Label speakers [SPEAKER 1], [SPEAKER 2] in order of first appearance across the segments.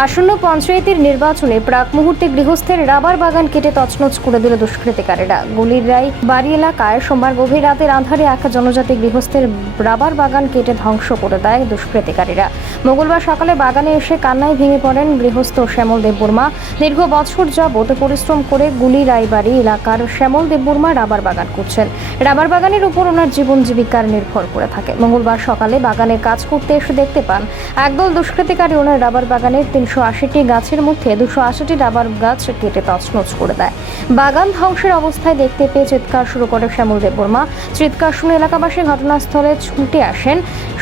[SPEAKER 1] আসন্ন পঞ্চায়েতের নির্বাচনে প্রাক মুহূর্তে গৃহস্থের রাবার বাগান কেটে তছনছ করে দিল দুষ্কৃতিকারীরা। গুলির রায় বাড়ি এলাকায় সোমবার গভীর রাতের আধারে এক জনজাতি গৃহস্থের রাবার বাগান কেটে ধ্বংস করে দেয় দুষ্কৃতিকারীরা। মঙ্গলবার সকালে বাগানে এসে কান্নায় ভেঙে পড়েন গৃহস্থ শ্যামল দেববর্মা দীর্ঘ বছর যাবৎ পরিশ্রম করে গুলি রায়বাড়ি এলাকার শ্যামল দেববর্মা রাবার বাগান করছেন। রাবার বাগানের উপর ওনার জীবন জীবিকার নির্ভর করে থাকে। মঙ্গলবার সকালে বাগানে কাজ করতে এসে দেখতে পান, একদল দুষ্কৃতিকারী ওনার রাবার বাগানের তিনশো আশিটি গাছের মধ্যে দুশো আশিটি রাবার গাছ কেটে তছনছ করে দেয়। বাগান ধ্বংসের অবস্থায় দেখতে পেয়ে চিৎকার শুরু করে শ্যামল দেববর্মা। চিৎকার শুনে এলাকাবাসী ঘটনাস্থলে ছুটে আসেন।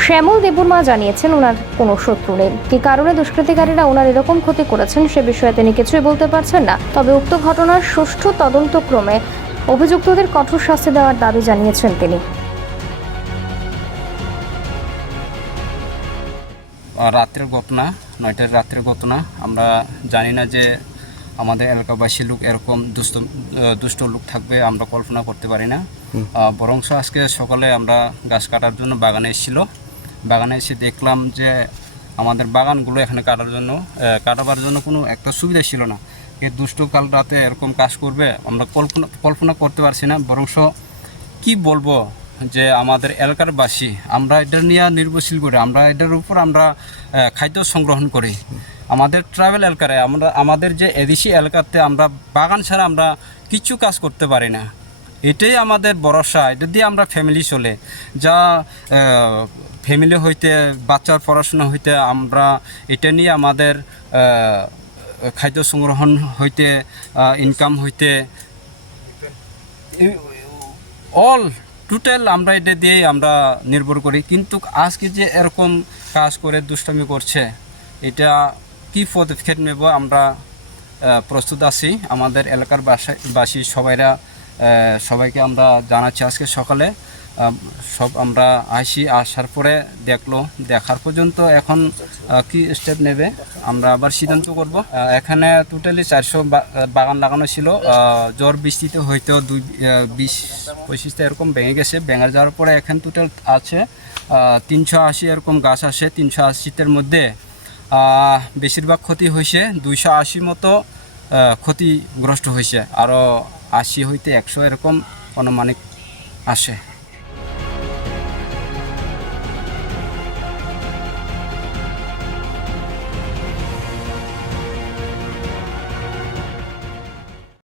[SPEAKER 1] শ্যামল দেববর্মা জানিয়েছেন, ওনার কোনো শত্রু নেই। কি কারণে দুষ্কৃতিকারীরা ওনার এরকম ক্ষতি করেছেন সে বিষয়ে তিনি কিছুই বলতে পারছেন না। তবে উক্ত ঘটনার সুষ্ঠু তদন্তক্রমে অভিযুক্তদের কঠোর শাস্তি দেওয়ার দাবি জানিয়েছেন তিনি।
[SPEAKER 2] রাত্রের ঘটনা নয়টার রাত্রের ঘটনা। আমরা জানি না যে আমাদের এলাকাবাসী লোক এরকম দুষ্ট দুষ্ট লোক থাকবে আমরা কল্পনা করতে পারি না। বরংস আজকে সকালে আমরা গাছ কাটার জন্য বাগানে এসেছিল। বাগানে এসে দেখলাম যে আমাদের বাগানগুলো এখানে কাটার জন্য কাটাবার জন্য কোনো একটা সুবিধা ছিল না। এই দুষ্ট কাল রাতে এরকম কাজ করবে, আমরা কল্পনা কল্পনা করতে পারছি না। বরংশ কি বলব যে আমাদের এলাকার বাসী আমরা এটা নিয়ে নির্ভরশীল করি, আমরা এটার উপর আমরা খাদ্য সংগ্রহণ করি। আমাদের ট্রাভেল এলাকায়, আমরা, আমাদের যে এদেশি এলাকাতে আমরা বাগান ছাড়া আমরা কিছু কাজ করতে পারি না। এটাই আমাদের ভরসা, এটা দিয়ে আমরা ফ্যামিলি চলে। যা ফ্যামিলি হইতে, বাচ্চার পড়াশোনা হইতে আমরা এটা নিয়ে আমাদের খাদ্য সংগ্রহণ হইতে ইনকাম হইতে অল টোটাল আমরা এটা দিয়েই আমরা নির্ভর করি। কিন্তু আজকে যে এরকম কাজ করে দুষ্টামি করছে, এটা কি পদক্ষেপ নেব আমরা প্রস্তুত আছি। আমাদের এলাকার বাসা সবাইরা সবাইকে আমরা জানাচ্ছি আজকে সকালে। সব আমরা আসি, আসার পরে দেখল, দেখার পর্যন্ত এখন কি স্টেপ নেবে? আমরা আবার সিদ্ধান্ত করব। এখানে টোটালি চারশো বাগান লাগানো ছিল। জ্বর বৃষ্টিতে হয়তো দুই বিশ পঁচিশটা এরকম ভেঙে গেছে। ভেঙে যাওয়ার পরে এখন টোটাল আছে তিনশো আশি এরকম গাছ আসে তিনশো আশিটার মধ্যে বেশিরভাগ ক্ষতি হয়েছে। দুইশো আশি মতো ক্ষতিগ্রস্ত হয়েছে। আরও আশি হইতে একশো এরকম অনুমানিক আসে।